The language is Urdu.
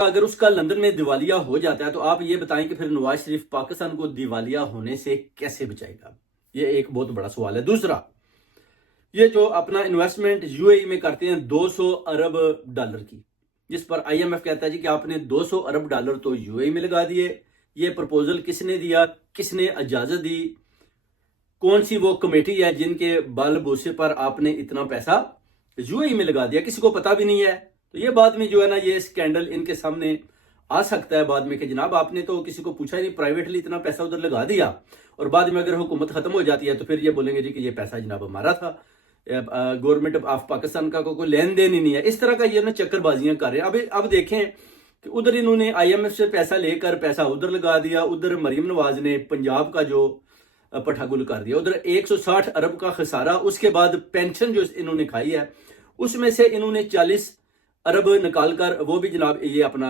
اگر اس کا لندن میں دیوالیہ ہو جاتا ہے تو آپ یہ بتائیں کہ پھر نواز شریف پاکستان کو دیوالیہ ہونے سے کیسے بچائے گا؟ یہ ایک بہت بڑا سوال ہے۔ دوسرا، یہ جو اپنا انویسٹمنٹ یو اے ای میں کرتے ہیں 200 ارب ڈالر کی، جس پر آئی ایم ایف کہتا ہے جی کہ آپ نے 200 ارب ڈالر تو یو اے ای میں لگا دیے، یہ پرپوزل کس نے دیا، کس نے اجازت دی، کون سی وہ کمیٹی ہے جن کے بال بوسے پر آپ نے اتنا پیسہ یو اے ای میں لگا دیا؟ کسی کو پتہ بھی نہیں ہے۔ تو یہ بعد میں جو ہے نا یہ سکینڈل ان کے سامنے آ سکتا ہے بعد میں کہ جناب آپ نے تو کسی کو پوچھا ہی نہیں، پرائیویٹلی اتنا پیسہ ادھر لگا دیا، اور بعد میں اگر حکومت ختم ہو جاتی ہے تو پھر یہ بولیں گے جی کہ یہ پیسہ جناب ہمارا تھا، گورنمنٹ آف پاکستان کا کوئی لین دین ہی نہیں ہے۔ اس طرح کا یہ نا چکر بازیاں کر رہے ہیں۔ اب دیکھیں کہ ادھر انہوں نے آئی ایم ایف سے پیسہ لے کر پیسہ ادھر لگا دیا، ادھر مریم نواز نے پنجاب کا جو پٹھا گل کر دیا، ادھر 160 ارب کا خسارہ، اس کے بعد پینشن جو انہوں نے کھائی ہے اس میں سے انہوں نے 40 ارب نکال کر وہ بھی جناب یہ اپنا